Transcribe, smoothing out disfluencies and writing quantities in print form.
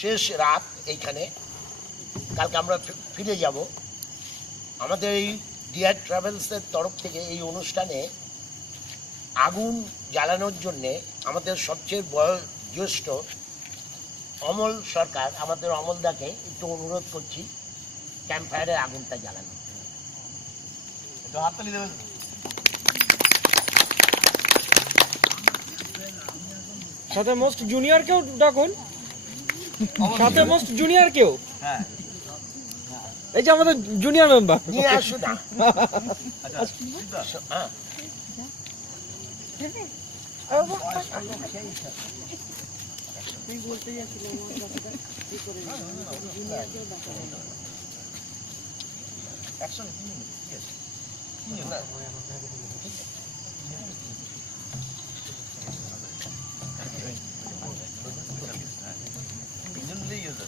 শেষ রাত এইখানে। কালকে আমরা ফিরে যাব। আমাদের এই ডিয়ার ট্রাভেলসের তরফ থেকে এই অনুষ্ঠানে আগুন জ্বালানোর জন্যে আমাদের সবচেয়ে বয়োজ্যেষ্ঠ অমল সরকার, আমাদের অমলদাকে একটু অনুরোধ করছি ক্যাম্প ফায়ারের আগুনটা জ্বালানো। হাততালি দেবেন। সাথে মোস্ট জুনিয়র কেউ ডাকুন, সাথে মোস্ট জুনিয়র কেউ। হ্যাঁ, এই যে আমাদের জুনিয়র মেম্বার নিয়ে আসুন না। হ্যাঁ, তিনজন মিলেই গেছে।